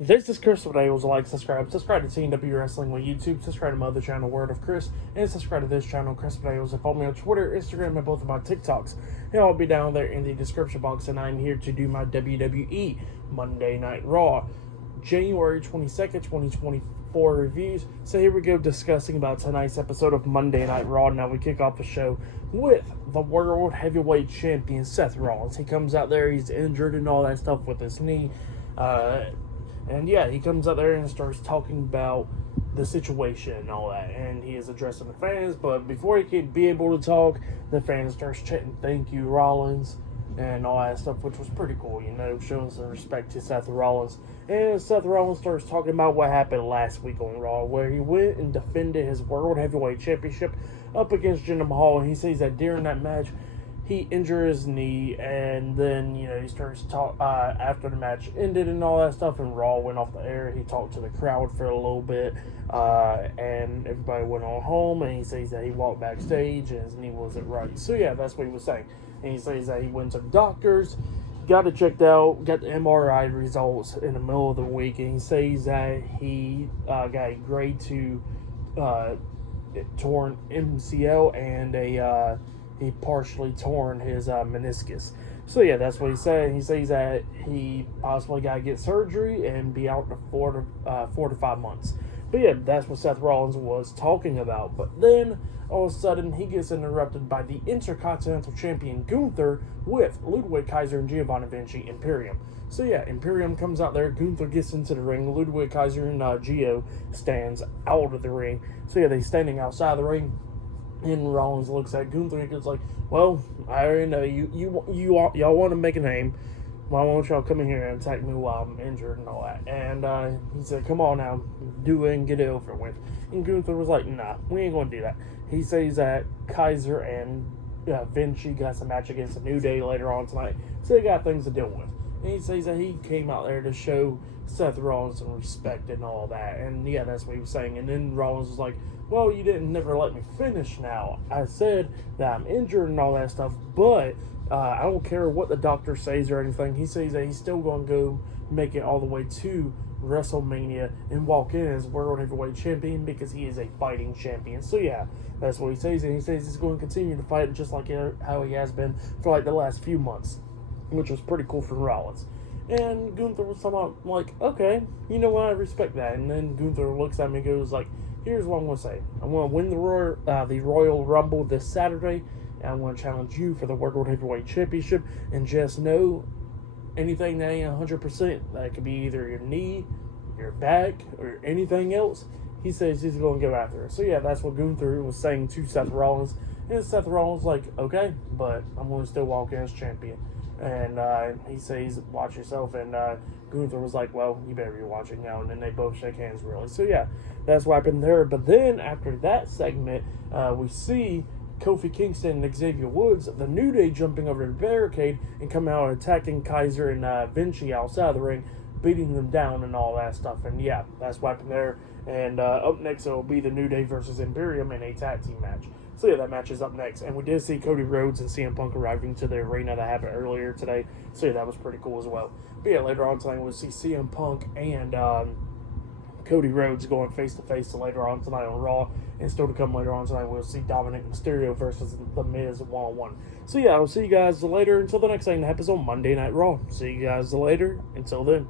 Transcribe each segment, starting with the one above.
This is Chris with Ales. Like, subscribe to TNW Wrestling on YouTube, subscribe to my other channel, Word of Chris, and subscribe to this channel, Chris with Ales, and follow me on Twitter, Instagram, and both of my TikToks. And I'll be down there in the description box, and I'm here to do my WWE Monday Night Raw, January 22nd, 2024 reviews. So here we go, discussing about tonight's episode of Monday Night Raw. Now we kick off the show with the World Heavyweight Champion, Seth Rollins. He comes out there, he's injured and all that stuff with his knee. And yeah, he comes out there and starts talking about the situation and all that. And he is addressing the fans, but before he could be able to talk, the fans starts chanting, "Thank you, Rollins," and all that stuff, which was pretty cool, showing some respect to Seth Rollins. And Seth Rollins starts talking about what happened last week on Raw, where he went and defended his World Heavyweight Championship up against Jinder Mahal. And he says that during that match, he injured his knee, and then, he starts talk after the match ended and all that stuff, and Raw went off the air. He talked to the crowd for a little bit, and everybody went on home, and he says that he walked backstage and his knee wasn't right. So yeah, that's what he was saying. And he says that he went to the doctors, got it checked out, got the MRI results in the middle of the week, and he says that he got a grade 2 torn MCL and he partially torn his meniscus. So yeah, that's what he said. He says that he possibly got to get surgery and be out for 4 to 5 months. But yeah, that's what Seth Rollins was talking about. But then all of a sudden he gets interrupted by the Intercontinental Champion Gunther with Ludwig Kaiser and Giovanni Vinci Imperium. So yeah, Imperium comes out there, Gunther gets into the ring, Ludwig Kaiser and Gio stands out of the ring. So yeah, they're standing outside the ring. And Rollins looks at Gunther and goes like, "Well, I already know y'all want to make a name. Why won't y'all come in here and attack me while I'm injured and all that?" And he said, "Come on now, do it and get it over with." And Gunther was like, "Nah, we ain't gonna do that." He says that Kaiser and Vinci got some match against a New Day later on tonight, so they got things to deal with. And he says that he came out there to show Seth Rollins some respect and all that. And yeah, that's what he was saying. And then Rollins was like, "Well, you didn't never let me finish now. I said that I'm injured and all that stuff, but I don't care what the doctor says or anything." He says that he's still going to go make it all the way to WrestleMania and walk in as World Heavyweight Champion because he is a fighting champion. So yeah, that's what he says. And he says he's going to continue to fight just like how he has been for like the last few months, which was pretty cool for Rollins. And Gunther was talking about, like, okay, you know what, I respect that. And then Gunther looks at me and goes like, "Here's what I'm going to say. I'm going to win the Royal Rumble this Saturday, and I'm going to challenge you for the World Heavyweight Championship. And just know, anything that ain't 100%, that could be either your knee, your back, or anything else," he says he's going to go after it. So yeah, that's what Gunther was saying to Seth Rollins. And Seth Rollins like, "Okay, but I'm going to still walk in as champion." And he says, "Watch yourself." And Gunther was like, "Well, you better be watching now." And then they both shake hands, really. So yeah, that's what happened there. But then after that segment, we see Kofi Kingston and Xavier Woods, the New Day, jumping over the barricade and coming out and attacking Kaiser and Vinci outside of the ring, beating them down and all that stuff. And yeah, that's what happened there. And up next, it will be the New Day versus Imperium in a tag team match. So yeah, that match is up next. And we did see Cody Rhodes and CM Punk arriving to the arena that happened earlier today. So yeah, that was pretty cool as well. But yeah, later on tonight, we'll see CM Punk and Cody Rhodes going face-to-face later on tonight on Raw. And still to come later on tonight, we'll see Dominic Mysterio versus The Miz one-on-one. So yeah, I'll see you guys later until the next thing that happens on Monday Night Raw. See you guys later. Until then.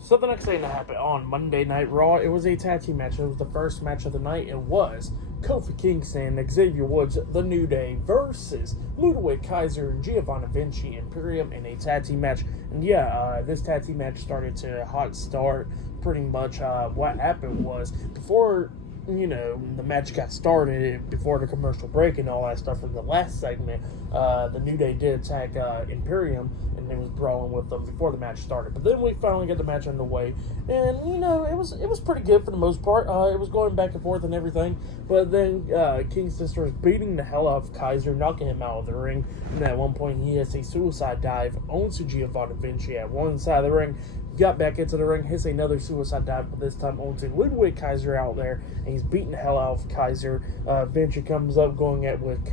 So the next thing that happened on Monday Night Raw, it was a tag team match. It was the first match of the night. It was Kofi Kingston and Xavier Woods, the New Day, versus Ludwig Kaiser and Giovanni Vinci Imperium in a tag team match. And yeah, this tag team match started to a hot start. Pretty much what happened was, before the match got started, before the commercial break and all that stuff in the last segment, the New Day did attack Imperium, and they was brawling with them before the match started. But then we finally got the match underway, and it was pretty good for the most part. It was going back and forth and everything, but then Kingston starts beating the hell out of Kaiser, knocking him out of the ring, and at one point he has a suicide dive onto Giovanni Vinci at one side of the ring. Got back into the ring, hits another suicide dive, but this time onto Ludwig Kaiser out there, and he's beating the hell out of Kaiser. Vinci comes up going at with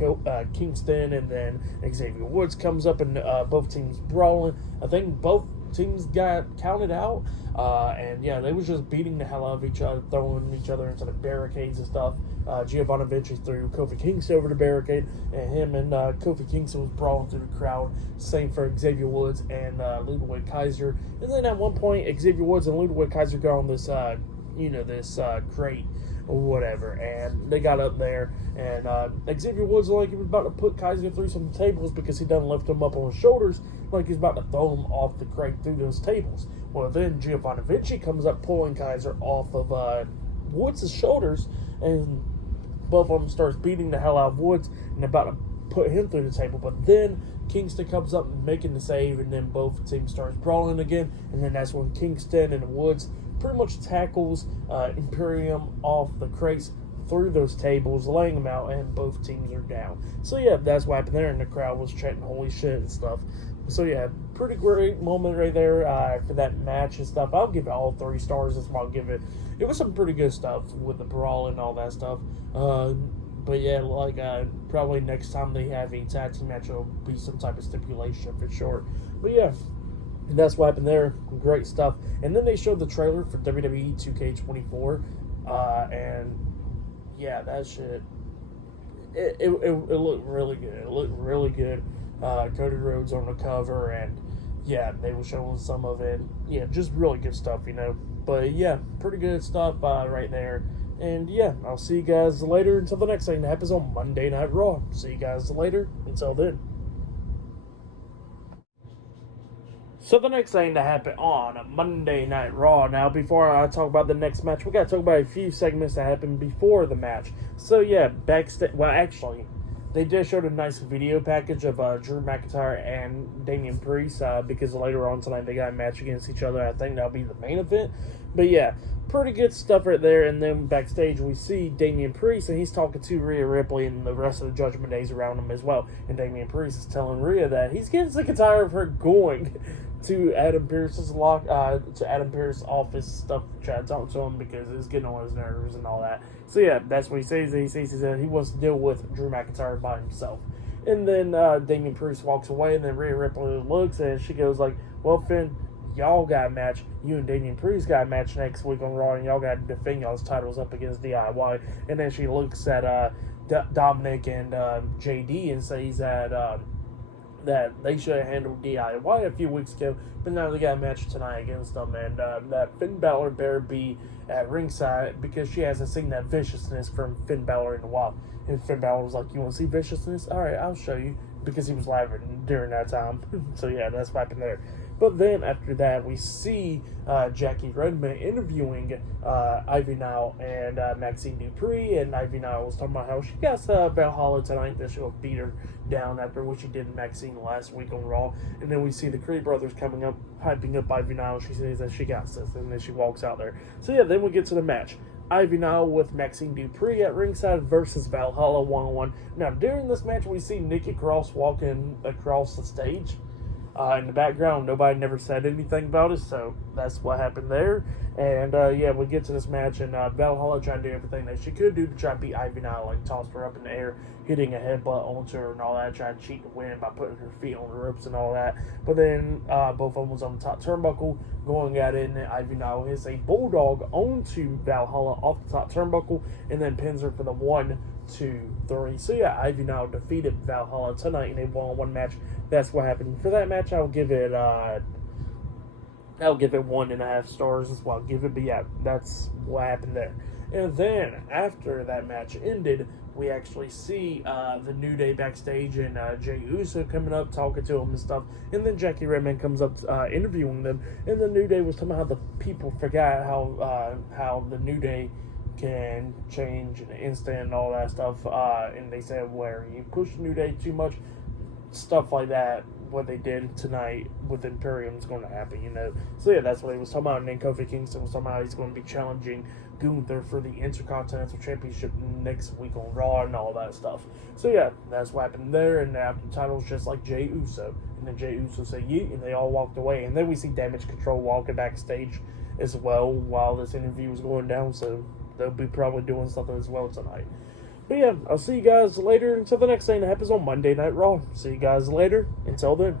Kingston, and then Xavier Woods comes up, and both teams brawling. I think both teams got counted out. And yeah, they was just beating the hell out of each other, throwing each other into the barricades and stuff. Giovanni Vinci threw Kofi Kingston over the barricade, and him and Kofi Kingston was brawling through the crowd. Same for Xavier Woods and Ludwig Kaiser. And then at one point, Xavier Woods and Ludwig Kaiser got on this, this crate or whatever, and they got up there, and Xavier Woods like he was about to put Kaiser through some tables because he done lift him up on his shoulders like he's about to throw him off the crate through those tables. Well, then Giovanni Vinci comes up pulling Kaiser off of Woods' shoulders, and both of them starts beating the hell out of Woods and about to put him through the table. But then Kingston comes up making the save, and then both teams starts brawling again, and then that's when Kingston and Woods pretty much tackles Imperium off the crates through those tables, laying them out, and both teams are down. So yeah, that's what happened there, and the crowd was chanting holy shit and stuff. So yeah, pretty great moment right there for that match and stuff. I'll give it all 3 stars. That's what I'll give it. It was some pretty good stuff with the brawl and all that stuff. But yeah, like probably next time they have a tag team match, it'll be some type of stipulation for sure. But yeah, that's what happened there. Great stuff. And then they showed the trailer for WWE 2K24, and yeah, that shit. It looked really good. It looked really good. Cody Rhodes on the cover, and yeah, they were showing some of it. Yeah, just really good stuff, But yeah, pretty good stuff right there. And yeah, I'll see you guys later until the next thing that happens on Monday Night Raw. See you guys later. Until then. So the next thing to happen on Monday Night Raw. Now, before I talk about the next match, we got to talk about a few segments that happened before the match. So yeah, backstage. Well, actually, they just showed a nice video package of Drew McIntyre and Damian Priest because later on tonight they got a match against each other. I think that'll be the main event. But yeah, pretty good stuff right there. And then backstage we see Damian Priest, and he's talking to Rhea Ripley and the rest of the Judgment Days around him as well. And Damian Priest is telling Rhea that he's getting sick and tired of her going to Adam Pearce's Adam Pearce's office stuff, try to talk to him because it's getting on his nerves and all that. So yeah, that's what he says. He says that he wants to deal with Drew McIntyre by himself. And then Damian Priest walks away, and then Rhea Ripley looks, and she goes like, "Well, Finn, y'all got a match. You and Damian Priest got a match next week on Raw, and y'all got to defend y'all's titles up against DIY." And then she looks at Dominic and JD and says that they should have handled DIY a few weeks ago, but now they got a match tonight against them, and that Finn Balor better be at ringside because she hasn't seen that viciousness from Finn Balor in a while. And Finn Balor was like, "You want to see viciousness? All right, I'll show you," because he was laughing during that time. So yeah, that's what happened there. But then after that, we see Jackie Redmond interviewing Ivy Nile and Maxine Dupree, and Ivy Nile was talking about how she got Valhalla tonight, that she'll beat her down after what she did in Maxine last week on Raw. And then we see the Creed brothers coming up, hyping up Ivy Nile. She says that she got this, and then she walks out there. So yeah, then we get to the match. Ivy Nile with Maxine Dupree at ringside versus Valhalla 1-on-1. Now, during this match, we see Nikki Cross walking across the stage. In the background, nobody never said anything about it, so that's what happened there. And yeah, we get to this match, and Valhalla tried to do everything that she could do to try to beat Ivy Nile, like tossed her up in the air, hitting a headbutt onto her and all that, trying to cheat to win by putting her feet on the ropes and all that. But then both of them was on the top turnbuckle, going at it, and then Ivy Nile hits a bulldog onto Valhalla off the top turnbuckle, and then pins her for the 1, 2, 3. So yeah, Ivy Nile defeated Valhalla tonight in a 1-on-1 match. That's what happened for that match. I'll give it 1.5 stars as well. Give it, but yeah, that's what happened there. And then after that match ended, we actually see the New Day backstage, and Jey Uso coming up talking to him and stuff. And then Jackie Redmond comes up interviewing them. And the New Day was talking about how the people forgot how the New Day can change in an instant and all that stuff. And they said where you push New Day too much, stuff like that, what they did tonight with Imperium is going to happen, So yeah, that's what he was talking about. And then Kofi Kingston was talking about he's going to be challenging Gunther for the Intercontinental Championship next week on Raw and all that stuff. So yeah, that's what happened there. And after the titles, just like Jey Uso. And then Jey Uso said yeet, and they all walked away. And then we see Damage Control walking backstage as well while this interview was going down. So they'll be probably doing something as well tonight. But yeah, I'll see you guys later until the next thing that happens on Monday Night Raw. See you guys later. Until then.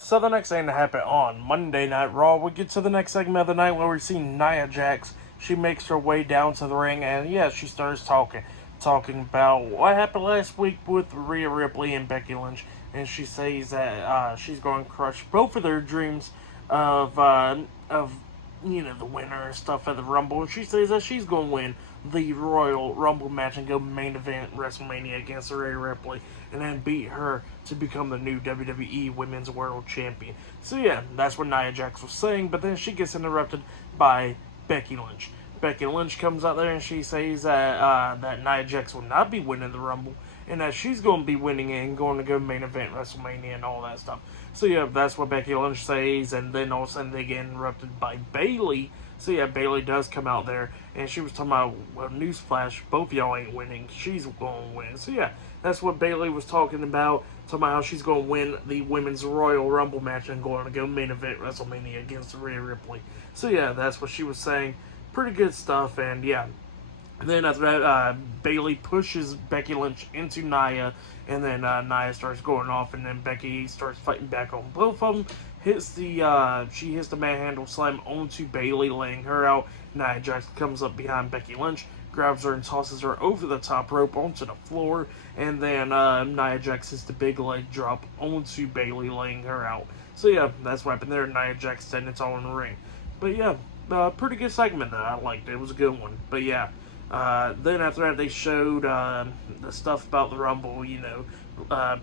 So the next thing to happen on Monday Night Raw, we get to the next segment of the night where we see Nia Jax. She makes her way down to the ring, and yeah, she starts talking about what happened last week with Rhea Ripley and Becky Lynch, and she says that she's going to crush both of their dreams of the winner and stuff at the Rumble. And she says that she's going to win the Royal Rumble match and go main event WrestleMania against Rhea Ripley, and then beat her to become the new WWE Women's World Champion. So yeah, that's what Nia Jax was saying, but then she gets interrupted by Becky Lynch. Becky Lynch comes out there and she says that Nia Jax will not be winning the Rumble, and that she's going to be winning it and going to go main event WrestleMania and all that stuff. So yeah, that's what Becky Lynch says, and then all of a sudden they get interrupted by Bayley. So yeah, Bayley does come out there, and she was talking about, well, newsflash, both y'all ain't winning, she's going to win. So yeah, that's what Bayley was talking about how she's going to win the Women's Royal Rumble match and going to go main event WrestleMania against Rhea Ripley. So yeah, that's what she was saying. Pretty good stuff, and yeah. Then after that, Bayley pushes Becky Lynch into Nia, and then Nia starts going off, and then Becky starts fighting back on both of them. She hits the manhandle slam onto Bayley, laying her out. Nia Jax comes up behind Becky Lynch, grabs her and tosses her over the top rope onto the floor, and then Nia Jax hits the big leg drop onto Bayley, laying her out. So yeah, that's what happened there. Nia Jax standing tall in the ring. But yeah, pretty good segment that I liked. It was a good one. But yeah. Then after that, they showed the stuff about the Rumble.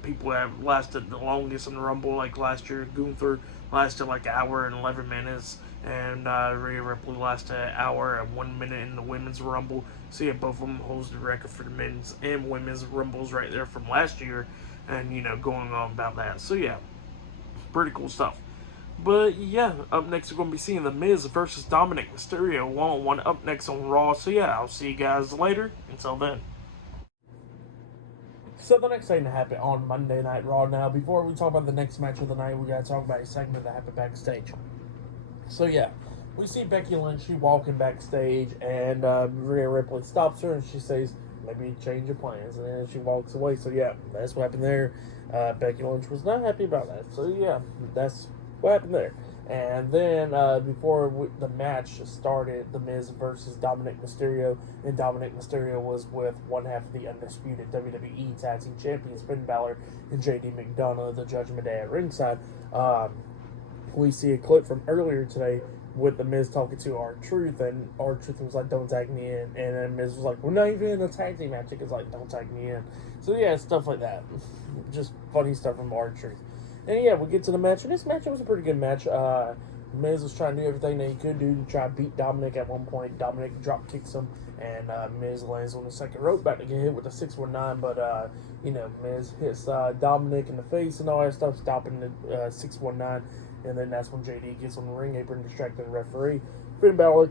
People have lasted the longest in the Rumble. Like last year, Gunther lasted like an hour and 11 minutes, and Rhea Ripley lasted an hour and 1 minute in the Women's Rumble. So yeah, both of them holds the record for the men's and women's Rumbles right there from last year, and going on about that. So yeah, pretty cool stuff. But yeah, up next we're going to be seeing The Miz versus Dominic Mysterio one-on-one up next on Raw. So yeah, I'll see you guys later. Until then. So the next thing to happen on Monday Night Raw now, before we talk about the next match of the night, we got to talk about a segment that happened backstage. So yeah, we see Becky Lynch, she walking backstage, and Rhea Ripley stops her and she says, maybe change your plans, and then she walks away. So yeah, that's what happened there. Becky Lynch was not happy about that. So yeah, that's what happened there. And then before the match started, The Miz versus Dominic Mysterio, and Dominic Mysterio was with one half of the undisputed WWE Tag Team Champions, Finn Balor and JD McDonough, the Judgment Day at ringside. We see a clip from earlier today with The Miz talking to R-Truth, and R-Truth was like, don't tag me in, and then Miz was like, we're not even in a tag team match. It was like, don't tag me in. So yeah, stuff like that. Just funny stuff from R-Truth. And yeah, we get to the match, and this match was a pretty good match. Miz was trying to do everything that he could do to try to beat Dominic at one point. Dominic drop kicks him, and Miz lands on the second rope, about to get hit with a 619, but Miz hits Dominic in the face and all that stuff, stopping the 619, and then that's when JD gets on the ring apron, distracting the referee. Finn Balor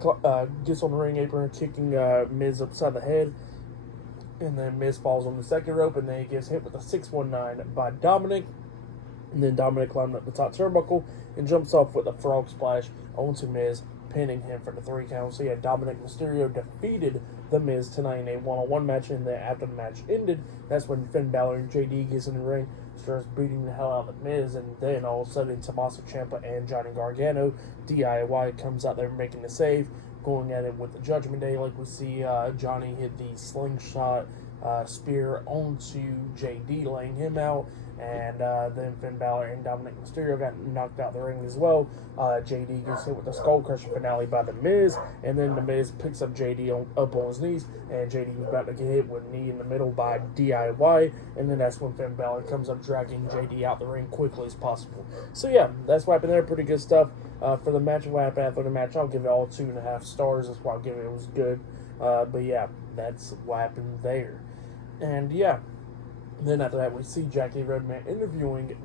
gets on the ring apron, kicking Miz upside the head, and then Miz falls on the second rope, and then he gets hit with a 619 by Dominic. And then Dominic climbed up the top turnbuckle and jumps off with a frog splash onto Miz, pinning him for the 3 count. So yeah, Dominic Mysterio defeated The Miz tonight in a one-on-one match, and then after the match ended, that's when Finn Balor and JD gets in the ring, starts beating the hell out of The Miz, and then all of a sudden Tommaso Ciampa and Johnny Gargano, DIY, comes out there making the save, going at it with the Judgment Day, like we see Johnny hit the slingshot spear onto JD, laying him out. And then Finn Balor and Dominic Mysterio got knocked out the ring as well. JD gets hit with the Skull Crusher finale by The Miz, and then The Miz picks up JD up on his knees, and JD was about to get hit with a knee in the middle by DIY, and then that's when Finn Balor comes up dragging JD out the ring quickly as possible. So yeah, that's what happened there. Pretty good stuff. For the match, what happened after the match, I'll give it all 2.5 stars. That's why I'll give it. It was good. But yeah, that's what happened there. And yeah. Then after that, we see Jackie Redman interviewing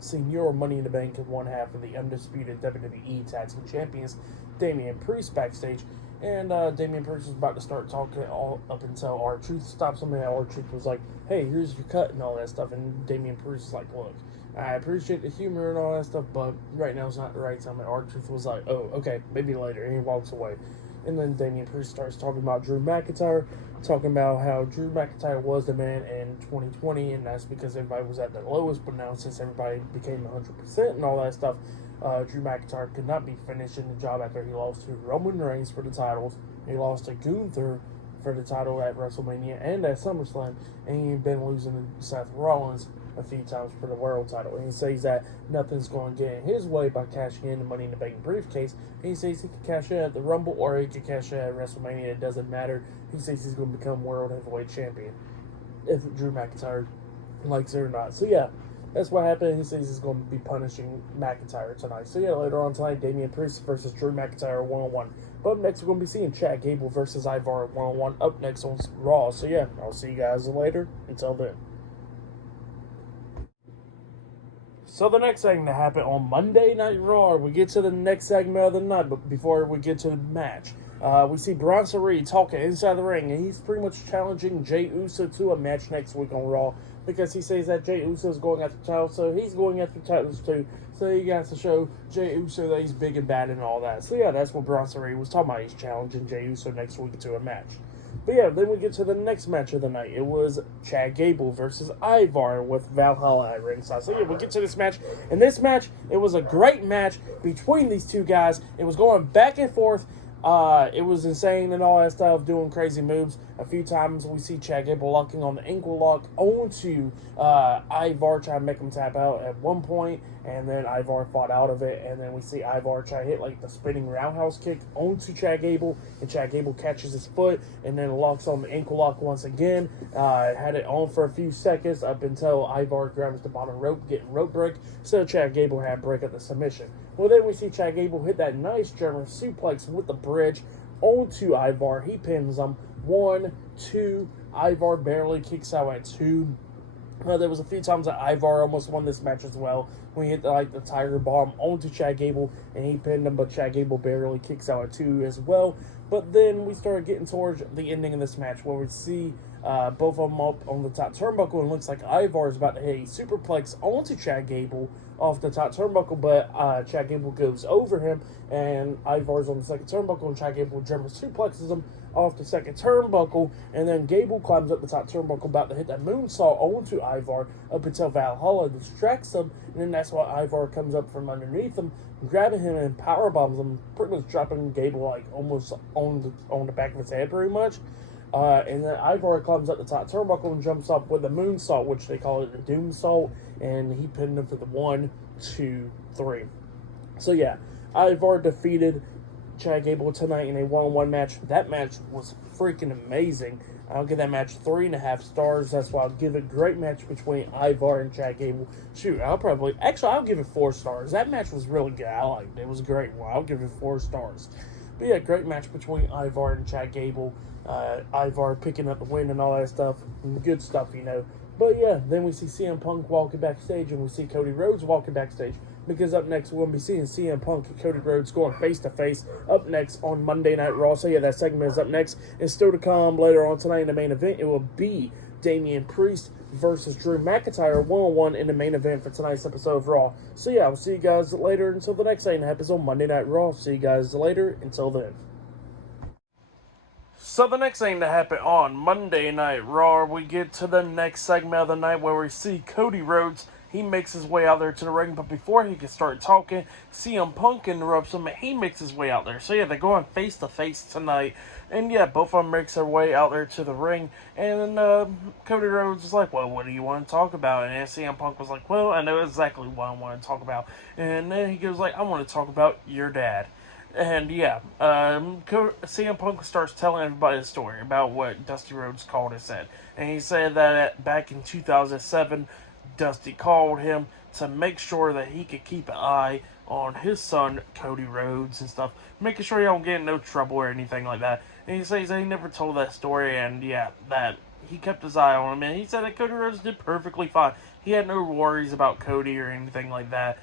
Senior Money in the Bank and one half of the undisputed WWE Tag Team Champions, Damian Priest, backstage. And Damian Priest was about to start talking all up until R-Truth stops him, and R-Truth was like, hey, here's your cut and all that stuff. And Damian Priest was like, look, I appreciate the humor and all that stuff, but right now is not the right time. And R-Truth was like, oh, okay, maybe later. And he walks away. And then Damian Priest starts talking about Drew McIntyre, talking about how Drew McIntyre was the man in 2020, and that's because everybody was at their lowest. But now, since everybody became 100% and all that stuff, Drew McIntyre could not be finishing the job after he lost to Roman Reigns for the titles. He lost to Gunther for the title at WrestleMania and at SummerSlam, and he'd been losing to Seth Rollins a few times for the world title. And he says that nothing's going to get in his way by cashing in the Money in the Bank briefcase. And he says he can cash in at the Rumble or he can cash in at WrestleMania. It doesn't matter. He says he's going to become World Heavyweight Champion if Drew McIntyre likes it or not. So yeah, that's what happened. He says he's going to be punishing McIntyre tonight. So yeah, later on tonight, Damian Priest versus Drew McIntyre 1-on-1. But up next, we're going to be seeing Chad Gable versus Ivar 1-on-1 up next on Raw. So yeah, I'll see you guys later. Until then. So the next thing to happen on Monday Night Raw, we get to the next segment of the night, but before we get to the match, we see Bronson Reed talking inside the ring, and he's pretty much challenging Jey Uso to a match next week on Raw, because he says that Jey Uso is going after the title, so he's going after the titles too, so he got to show Jey Uso that he's big and bad and all that. So yeah, that's what Bronson Reed was talking about. He's challenging Jey Uso next week to a match. But yeah, then we get to the next match of the night. It was Chad Gable versus Ivar with Valhalla at ringside. So yeah, we'll get to this match. And this match, it was a great match between these two guys. It was going back and forth. It was insane and all that stuff, doing crazy moves. A few times we see Chad Gable locking on the ankle lock onto Ivar, trying to make him tap out at one point, and then Ivar fought out of it, and then we see Ivar try to hit like the spinning roundhouse kick onto Chad Gable, and Chad Gable catches his foot, and then locks on the ankle lock once again. Had it on for a few seconds up until Ivar grabs the bottom rope, getting rope break, so Chad Gable had break at the submission. Well, then we see Chad Gable hit that nice German suplex with the bridge onto Ivar. He pins him. 1, 2. Ivar barely kicks out at 2. There was a few times that Ivar almost won this match as well, when he hit the Tiger Bomb onto Chad Gable, and he pinned him, but Chad Gable barely kicks out at 2 as well. But then we started getting towards the ending of this match, where we see both of them up on the top turnbuckle, and it looks like Ivar is about to hit a superplex onto Chad Gable off the top turnbuckle, but Chad Gable goes over him, and Ivar's on the second turnbuckle, and Chad Gable German suplexes him off the second turnbuckle, and then Gable climbs up the top turnbuckle, about to hit that moonsault onto Ivar, up until Valhalla distracts him, and then that's why Ivar comes up from underneath him, grabbing him and powerbombs him, pretty much dropping Gable like almost on the back of his head, pretty much. And then Ivar climbs up the top turnbuckle and jumps up with the moonsault, which they call it the Doom Salt, and he pinned him for the 1, 2, 3. So yeah, Ivar defeated Chad Gable tonight in a 1-on-1 match. That match was freaking amazing. I'll give that match 3.5 stars. That's why I'll give it. Great match between Ivar and Chad Gable. Shoot, I'll give it 4 stars. That match was really good. I liked it. It was a great one. I'll give it 4 stars. But yeah, great match between Ivar and Chad Gable. Ivar picking up the win and all that stuff. Good stuff, you know. But yeah, then we see CM Punk walking backstage, and we see Cody Rhodes walking backstage. Because up next, we're going to be seeing CM Punk and Cody Rhodes going face-to-face up next on Monday Night Raw. So yeah, that segment is up next. And still to come later on tonight in the main event, it will be Damian Priest versus Drew McIntyre 1-on-1 in the main event for tonight's episode of Raw. So yeah, I'll see you guys later until the next episode on Monday Night Raw. See you guys later. Until then. So the next thing to happen on Monday Night Raw, we get to the next segment of the night where we see Cody Rhodes. He makes his way out there to the ring, but before he can start talking, CM Punk interrupts him, and he makes his way out there. So yeah, they're going face-to-face tonight, and yeah, both of them makes their way out there to the ring, and then Cody Rhodes is like, well, what do you want to talk about? And CM Punk was like, well, I know exactly what I want to talk about. And then he goes like, I want to talk about your dad. And yeah, CM Punk starts telling everybody a story about what Dusty Rhodes called his head. And he said that back in 2007, Dusty called him to make sure that he could keep an eye on his son, Cody Rhodes, and stuff, making sure he don't get in no trouble or anything like that. And he says that he never told that story, and yeah, that he kept his eye on him, and he said that Cody Rhodes did perfectly fine. He had no worries about Cody or anything like that,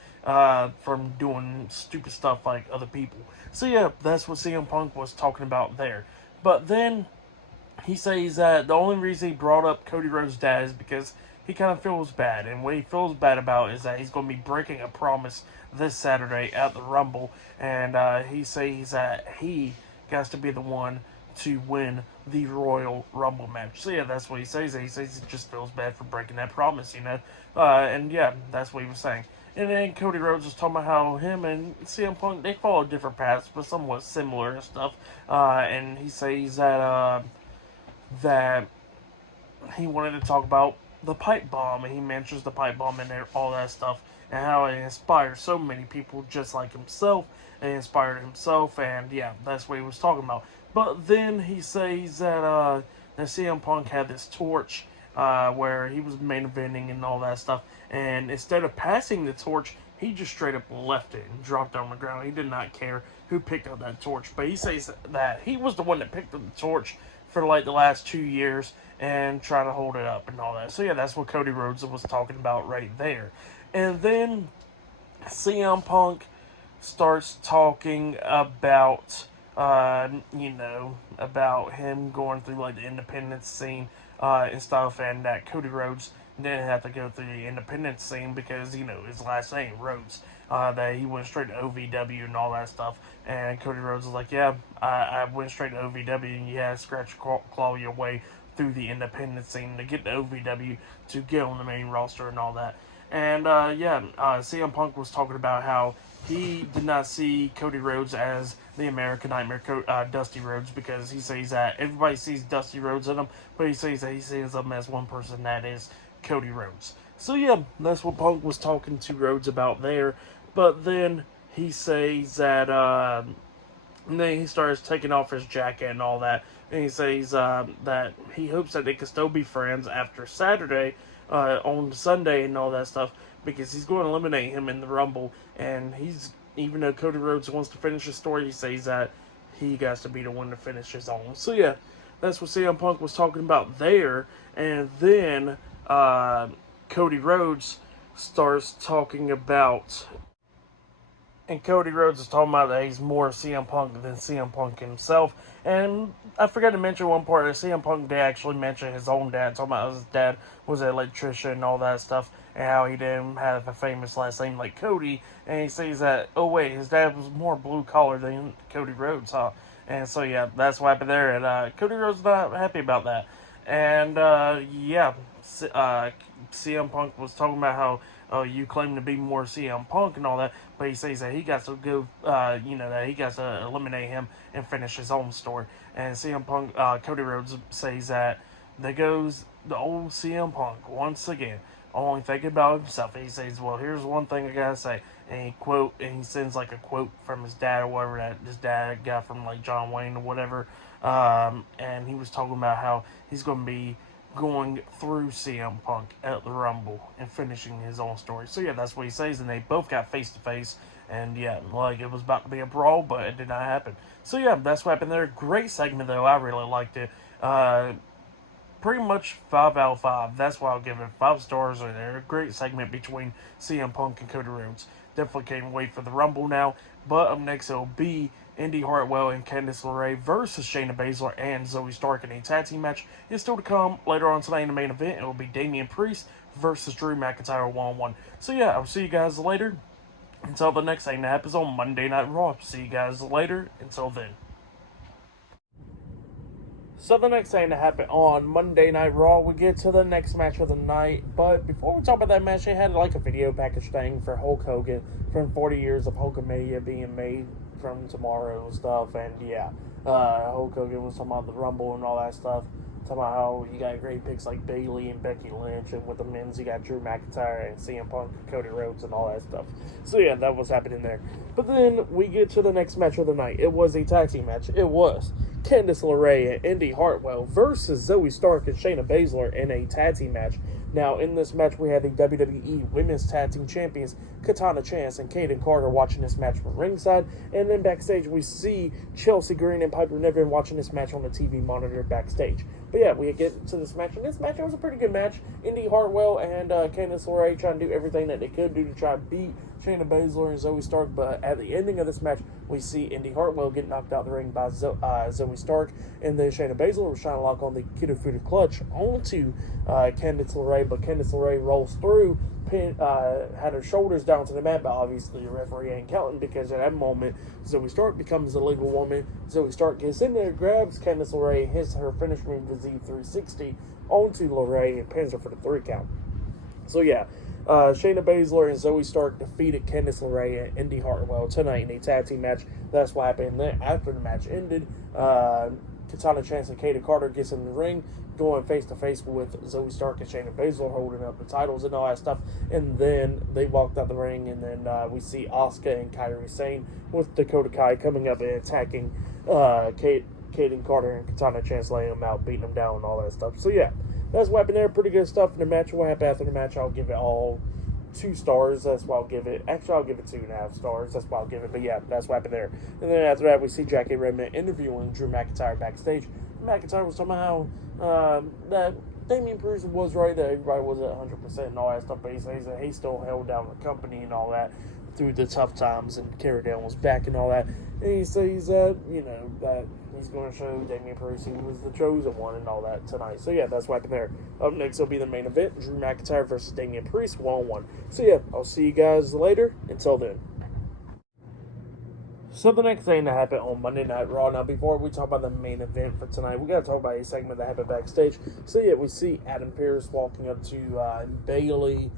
from doing stupid stuff like other people. So yeah, that's what CM Punk was talking about there. But then he says that the only reason he brought up Cody Rhodes' dad is because he kind of feels bad, and what he feels bad about is that he's going to be breaking a promise this Saturday at the Rumble, and he says that he has to be the one to win the Royal Rumble match. So yeah, that's what he says. He says he just feels bad for breaking that promise, and yeah, that's what he was saying. And then Cody Rhodes was talking about how him and CM Punk, they follow different paths, but somewhat similar and stuff. And he says that he wanted to talk about the pipe bomb, and he mentions the pipe bomb and all that stuff, and how it inspires so many people just like himself. It inspired himself, and yeah, that's what he was talking about. But then he says that CM Punk had this torch where he was main eventing and all that stuff, and instead of passing the torch, he just straight up left it and dropped it on the ground. He did not care who picked up that torch, but he says that he was the one that picked up the torch for like the last 2 years and try to hold it up and all that. So yeah, that's what Cody Rhodes was talking about right there. And then CM Punk starts talking about about him going through like the independence scene and stuff, and that Cody Rhodes didn't have to go through the independence scene because his last name Rhodes. That he went straight to OVW and all that stuff. And Cody Rhodes was like, yeah, I went straight to OVW, and you had to scratch claw your way through the independent scene to get to OVW to get on the main roster and all that. And CM Punk was talking about how he did not see Cody Rhodes as the American Nightmare, Dusty Rhodes, because he says that everybody sees Dusty Rhodes in him, but he says that he sees him as one person, that is Cody Rhodes. So yeah, that's what Punk was talking to Rhodes about there. But then he says that, and then he starts taking off his jacket and all that. And he says that he hopes that they can still be friends after Saturday, on Sunday and all that stuff, because he's going to eliminate him in the Rumble. And even though Cody Rhodes wants to finish his story, he says that he has to be the one to finish his own. So yeah, that's what CM Punk was talking about there. And then Cody Rhodes starts talking about... And Cody Rhodes is talking about that he's more CM Punk than CM Punk himself. And I forgot to mention one part that CM Punk did actually mention his own dad, talking about his dad was an electrician and all that stuff, and how he didn't have a famous last name like Cody. And he says that, oh wait, his dad was more blue collar than Cody Rhodes, huh? And so yeah, that's what happened there. And Cody Rhodes not happy about that. And CM Punk was talking about how you claim to be more CM Punk and all that, but he says that he got to go, that he got to eliminate him and finish his own story. And CM Punk, Cody Rhodes says that there goes the old CM Punk once again, only thinking about himself. He says, well, here's one thing I gotta say. And he sends like a quote from his dad or whatever that his dad got from like John Wayne or whatever. And he was talking about how he's going to be going through CM Punk at the Rumble and finishing his own story. So yeah, that's what he says, and they both got face to face, and yeah, like it was about to be a brawl, but it did not happen. So yeah, that's what happened there. Great segment though, I really liked it. Pretty much 5 out of 5. That's why I'll give it 5 stars right there. Great segment between CM Punk and Cody Rhodes. Definitely can't wait for the Rumble now. But up next it'll be Indy Hartwell and Candice LeRae versus Shayna Baszler and Zoe Stark in a tag team match. It's still to come later on tonight in the main event. It will be Damian Priest versus Drew McIntyre 1-on-1. So yeah, I'll see you guys later. Until the next thing that happens on Monday Night Raw. See you guys later. Until then. So the next thing to happen on Monday Night Raw, we get to the next match of the night. But before we talk about that match, they had like a video package thing for Hulk Hogan from 40 years of Hulkamania being made from tomorrow and stuff. And yeah, Hulk Hogan was talking about the Rumble and all that stuff. Talking about how you got great picks like Bayley and Becky Lynch, and with the men's you got Drew McIntyre and CM Punk and Cody Rhodes and all that stuff. So yeah, that was happening there. But then we get to the next match of the night. It was a tag team match. It was Candice LeRae and Indy Hartwell versus Zoe Stark and Shayna Baszler in a tag team match. Now, in this match, we had the WWE Women's Tag Team Champions, Katana Chance and Kaden Carter watching this match from ringside. And then backstage, we see Chelsea Green and Piper Niven watching this match on the TV monitor backstage. But yeah, we get to this match. And this match, it was a pretty good match. Indy Hartwell and Candice LeRae trying to do everything that they could do to try to beat Shayna Baszler and Zoe Stark, but at the ending of this match, we see Indy Hartwell get knocked out of the ring by Zoe Stark, and then Shayna Baszler was trying to lock on the Kirifuda clutch onto Candice LeRae, but Candice LeRae rolls through, had her shoulders down to the mat, but obviously the referee ain't counting because at that moment, Zoe Stark becomes the legal woman. Zoe Stark gets in there, grabs Candice LeRae, hits her finish move, the Z360, onto LeRae and pins her for the 3 count. So yeah, Shayna Baszler and Zoe Stark defeated Candice LeRae and Indy Hartwell tonight in a tag team match. That's what happened. Then after the match ended, Katana Chance and Katie Carter gets in the ring, going face to face with Zoe Stark and Shayna Baszler, holding up the titles and all that stuff. And then they walked out the ring, and then we see Asuka and Kairi Sane with Dakota Kai coming up and attacking Katie Carter and Katana Chance, laying them out, beating them down, and all that stuff. So yeah, that's what happened there. Pretty good stuff in the match. What happened after the match, I'll give it all 2 stars. That's why I'll give it. Actually, I'll give it 2.5 stars. That's why I'll give it. But yeah, that's what happened there. And then after that, we see Jackie Redmond interviewing Drew McIntyre backstage. McIntyre was somehow that Damian Priest was right, that everybody was at 100% and all that stuff. But he says that he still held down the company and all that through the tough times, and Carrie Down was back and all that. And he says that, that he's going to show Damian Priest he was the chosen one and all that tonight. So yeah, that's what happened there. Up next will be the main event, Drew McIntyre versus Damian Priest, 1-on-1. So yeah, I'll see you guys later. Until then. So the next thing that happened on Monday Night Raw. Now, before we talk about the main event for tonight, we got to talk about a segment that happened backstage. So yeah, we see Adam Pearce walking up to Bayley,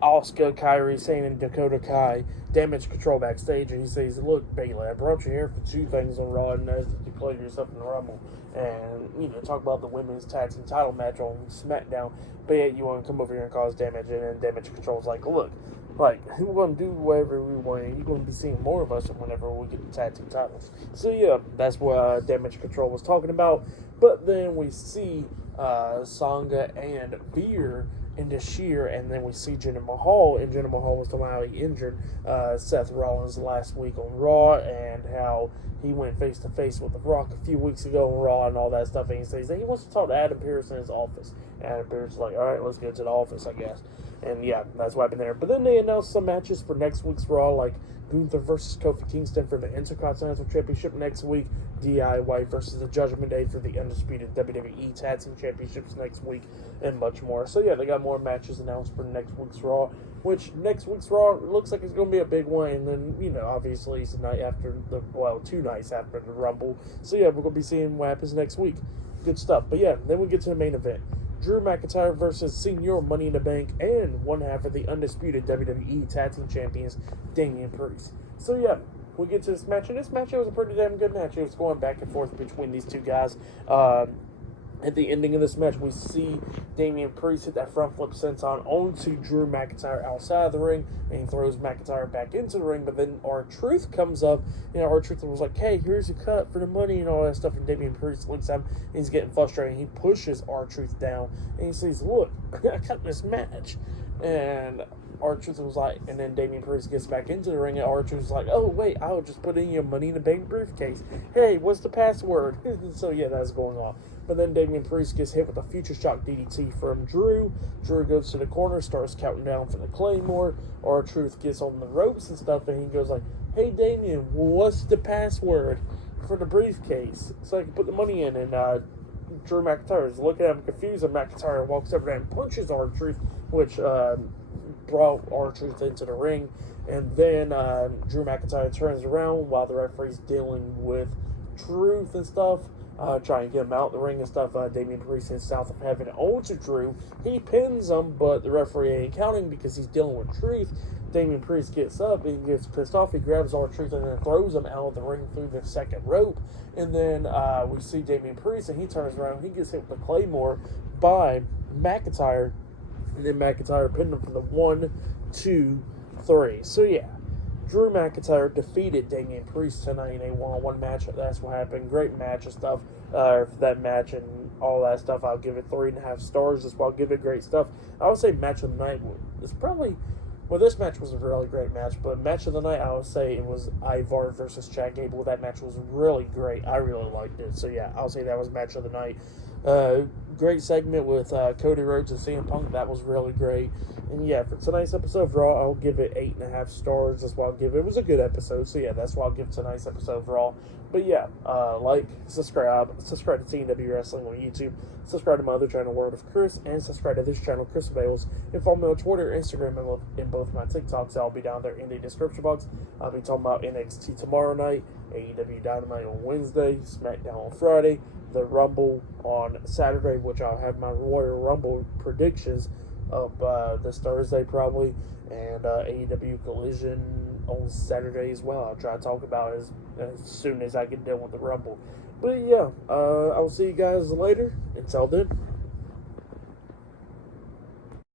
Asuka, Kairi Sane, and Dakota Kai, Damage Control backstage, and he says, "Look, Bayley, I brought you here for 2 things on Raw, and that's to declare yourself in the Rumble, and talk about the women's tag team title match on SmackDown. But yet you want to come over here and cause damage." And then Damage Control's like, "Look, we're going to do whatever we want, and you're going to be seeing more of us whenever we get the tag team titles." So yeah, that's what Damage Control was talking about. But then we see Sangha and Veer into Sheer, and then we see Jinder Mahal, and Jinder Mahal was talking about how he injured Seth Rollins last week on Raw, and how he went face to face with The Rock a few weeks ago on Raw and all that stuff. And he says that he wants to talk to Adam Pearce in his office. Adam Pearce is like, "All right, let's get to the office, I guess." And yeah, that's what happened there. But then they announced some matches for next week's Raw, like Gunther versus Kofi Kingston for the Intercontinental Championship next week, DIY versus the Judgment Day for the Undisputed WWE Tag Team Championships next week, and much more. So yeah, they got more matches announced for next week's Raw, which next week's Raw looks like it's going to be a big one. And then, obviously it's the night after 2 nights after the Rumble. So yeah, we're going to be seeing what happens next week. Good stuff. But yeah, then we get to the main event. Drew McIntyre versus Senior Money in the Bank and one half of the Undisputed WWE Tag Team Champions, Damian Priest. So yeah, we get to this match, and this match, it was a pretty damn good match. It was going back and forth between these 2 guys. At the ending of this match, we see Damian Priest hit that front flip senton onto Drew McIntyre outside of the ring, and he throws McIntyre back into the ring. But then R-Truth comes up, and R-Truth was like, "Hey, here's your cut for the money," and all that stuff. And Damian Priest looks at him, and he's getting frustrated. He pushes R-Truth down, and he says, "Look, I cut this match." And R-Truth was like, and then Damian Priest gets back into the ring, and R-Truth was like, "Oh, wait, I'll just put in your Money in the Bank briefcase. Hey, what's the password?" So yeah, that's going on. But then Damian Priest gets hit with a Future Shock DDT from Drew. Drew goes to the corner, starts counting down for the Claymore. R-Truth gets on the ropes and stuff, and he goes like, "Hey, Damian, what's the password for the briefcase so I can put the money in?" And Drew McIntyre is looking at him confused, and McIntyre walks over there and punches R-Truth, which brought R-Truth into the ring. And then Drew McIntyre turns around while the referee's dealing with Truth and stuff, trying to get him out the ring and stuff. Damian Priest hits South of Heaven onto Drew. He pins him, but the referee ain't counting because he's dealing with Truth. Damian Priest gets up and he gets pissed off. He grabs R-Truth and then throws him out of the ring through the second rope. And then we see Damian Priest, and he turns around. He gets hit with the Claymore by McIntyre. And then McIntyre pinned him for the 1, 2, 3. So yeah, Drew McIntyre defeated Damian Priest tonight in a 1-on-1 match. That's what happened. Great match and stuff. For that match and all that stuff, I'll give it 3.5 stars. As well, give it great stuff. I would say match of the night is probably. Well, this match was a really great match, but match of the night, I would say it was Ivar versus Chad Gable. That match was really great. I really liked it. So, yeah, I'll say that was match of the night. Great segment with Cody Rhodes and CM Punk. That was really great. And yeah, for tonight's episode of Raw, I'll give it 8.5 stars. That's why I'll give it. It was a good episode. So yeah, that's why I'll give tonight's episode of Raw. But yeah, like, subscribe to TNW Wrestling on YouTube. Subscribe to my other channel, World of Chris, and subscribe to this channel, Chris Bales. And follow me on Twitter, Instagram, and both my TikToks. I'll be down there in the description box. I'll be talking about NXT tomorrow night, AEW Dynamite on Wednesday, SmackDown on Friday, the Rumble on Saturday, which I'll have my Royal Rumble predictions up this Thursday probably, and AEW Collision on Saturday as well. I'll try to talk about it as soon as I get done with the Rumble. But yeah, I'll see you guys later. Until then,